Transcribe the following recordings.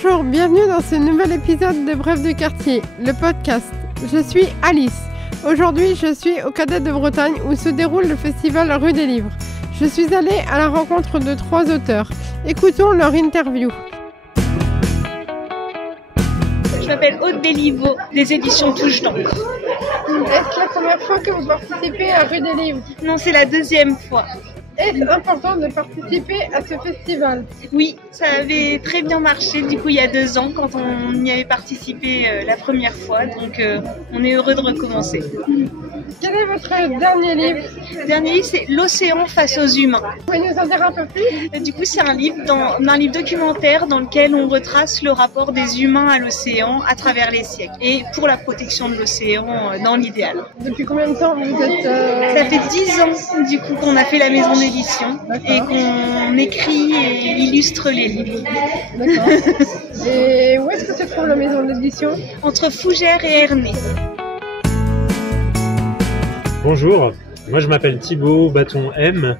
Bonjour, bienvenue dans ce nouvel épisode de Bref de quartier, le podcast. Je suis Alice. Aujourd'hui, je suis au Cadet de Bretagne où se déroule le festival Rue des Livres. Je suis allée à la rencontre de 3 auteurs. Écoutons leur interview. Je m'appelle Aude Béliveau, des éditions Touche d'encre. Est-ce la première fois que vous participez à Rue des Livres? Non, c'est la 2e fois. Est-ce important de participer à ce festival? Oui, ça avait très bien marché du coup il y a 2 ans quand on y avait participé la première fois, donc on est heureux de recommencer. Quel est votre dernier livre? Le dernier livre, c'est L'océan face aux humains. Vous pouvez nous en dire un peu plus? Du coup, c'est un livre documentaire dans lequel on retrace le rapport des humains à l'océan à travers les siècles et pour la protection de l'océan dans l'idéal. Depuis combien de temps vous êtes Ça fait 10 ans du coup qu'on a fait la maison d'édition et qu'on écrit et illustre les livres. D'accord. Et où est-ce que se trouve la maison d'édition? Entre Fougères et Ernée. Bonjour, moi je m'appelle Thibaut Bâton M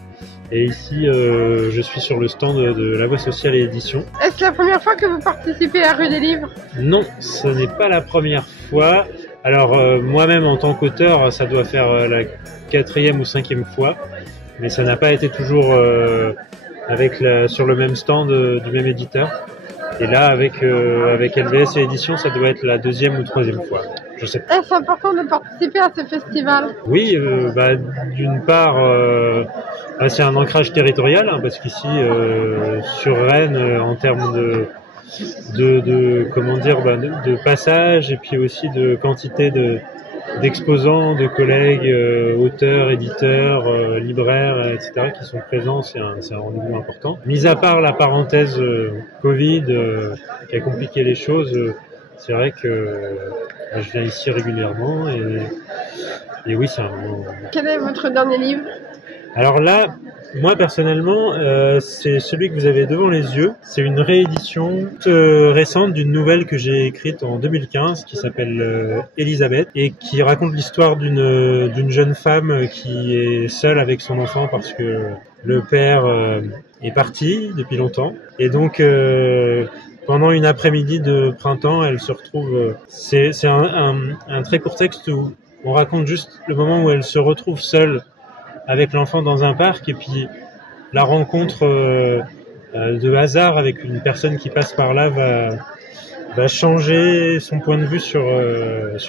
et ici je suis sur le stand de La Voix Sociale et Édition. Est-ce la première fois que vous participez à Rue des Livres? Non, ce n'est pas la première fois. Alors moi-même en tant qu'auteur, ça doit faire la 4e ou 5e fois, mais ça n'a pas été toujours sur le même stand du même éditeur. Et là avec LVS et Édition, ça doit être la 2e ou 3e fois. Je sais pas. Est-ce important de participer à ce festival? Oui, d'une part, c'est un ancrage territorial, hein, parce qu'ici, sur Rennes, en termes de passage et puis aussi de quantité d'exposants, de collègues, auteurs, éditeurs, libraires, etc. qui sont présents, c'est un rendez-vous important. Mis à part la parenthèse Covid qui a compliqué les choses, c'est vrai que je viens ici régulièrement et oui, c'est un moment. Quel est votre dernier livre? Alors là, moi personnellement, c'est celui que vous avez devant les yeux. C'est une réédition récente d'une nouvelle que j'ai écrite en 2015 qui s'appelle Elisabeth et qui raconte l'histoire d'une jeune femme qui est seule avec son enfant parce que le père est parti depuis longtemps. Et donc pendant une après-midi de printemps, elle se retrouve. C'est un très court texte où on raconte juste le moment où elle se retrouve seule avec l'enfant dans un parc et puis la rencontre de hasard avec une personne qui passe par là va changer son point de vue sur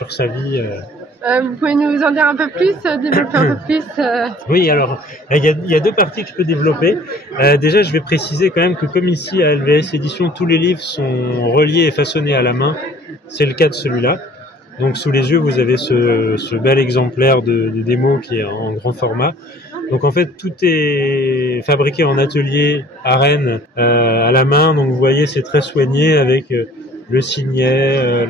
sa vie. Vous pouvez nous en dire un peu plus, développer un peu plus Oui, alors il y a 2 parties que je peux développer. Déjà, je vais préciser quand même que comme ici à LVS Édition, tous les livres sont reliés et façonnés à la main. C'est le cas de celui-là. Donc sous les yeux, vous avez ce bel exemplaire de démo qui est en grand format. Donc en fait, tout est fabriqué en atelier à Rennes à la main. Donc vous voyez, c'est très soigné avec le signet,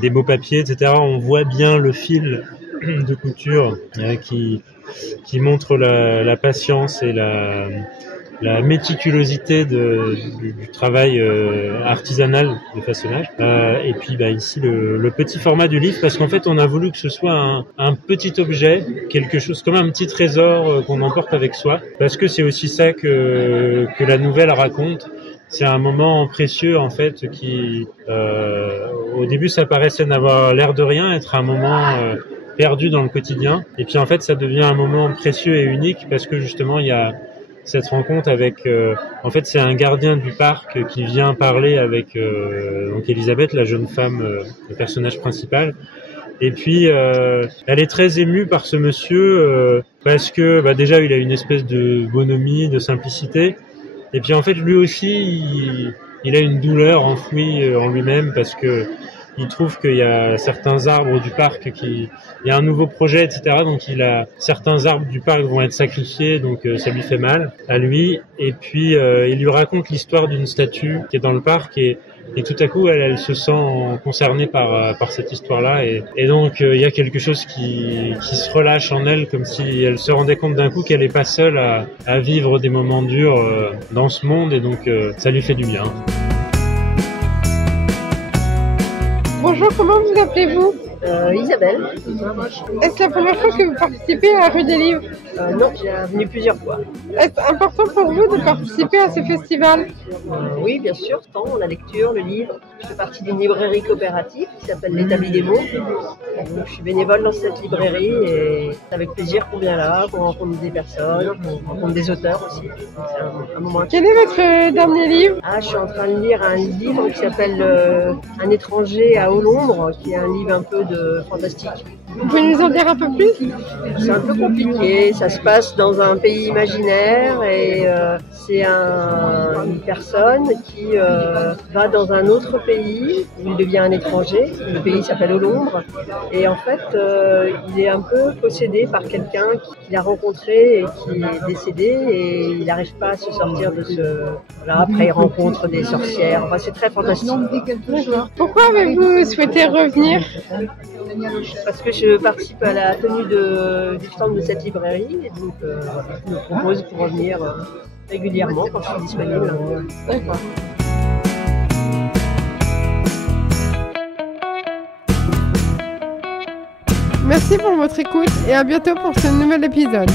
des beaux papiers, etc. On voit bien le fil de couture qui montre la patience et la méticulosité du travail artisanal de façonnage. Et puis ici le petit format du livre, parce qu'en fait on a voulu que ce soit un petit objet, quelque chose comme un petit trésor qu'on emporte avec soi, parce que c'est aussi ça que la nouvelle raconte. C'est un moment précieux en fait qui au début ça paraissait n'avoir l'air de rien, être un moment perdu dans le quotidien, et puis en fait ça devient un moment précieux et unique parce que justement il y a cette rencontre avec en fait c'est un gardien du parc qui vient parler avec donc Elisabeth, la jeune femme, le personnage principal. Et puis elle est très émue par ce monsieur parce que déjà il a une espèce de bonhomie, de simplicité. Et puis en fait lui aussi il a une douleur enfouie en lui-même parce que il trouve qu'il y a certains arbres du parc il y a un nouveau projet, etc. Donc certains arbres du parc vont être sacrifiés, donc ça lui fait mal à lui. Et puis il lui raconte l'histoire d'une statue qui est dans le parc et tout à coup elle se sent concernée par cette histoire-là et donc il y a quelque chose qui se relâche en elle, comme si elle se rendait compte d'un coup qu'elle n'est pas seule à vivre des moments durs dans ce monde, et donc ça lui fait du bien. Bonjour, comment vous appelez-vous? Isabelle. Est-ce la première fois que vous participez à la rue des livres? Non, j'ai venu plusieurs fois. Est-ce important pour vous de participer à ce festival? Oui, bien sûr, tant la lecture, le livre. Je fais partie d'une librairie coopérative qui s'appelle l'Établi des mots. Donc, je suis bénévole dans cette librairie et c'est avec plaisir qu'on vient là, qu'on rencontre des personnes, qu'on rencontre des auteurs aussi. C'est un moment Quel est votre dernier livre? Je suis en train de lire un livre qui s'appelle Un étranger à Haut-Londres, qui est un livre un peu de fantastique. Vous pouvez nous en dire un peu plus? C'est un peu compliqué, ça se passe dans un pays imaginaire et c'est une personne qui va dans un autre pays où il devient un étranger. Le pays s'appelle Haut-Londres et en fait il est un peu possédé par quelqu'un qu'il a rencontré et qui est décédé et il n'arrive pas à se sortir de ce... Voilà, après il rencontre des sorcières, enfin c'est très fantastique. Pourquoi avez-vous souhaité revenir? Parce que je participe à la tenue du stand de cette librairie et donc je me propose pour revenir régulièrement quand je suis disponible. D'accord. Merci pour votre écoute et à bientôt pour ce nouvel épisode.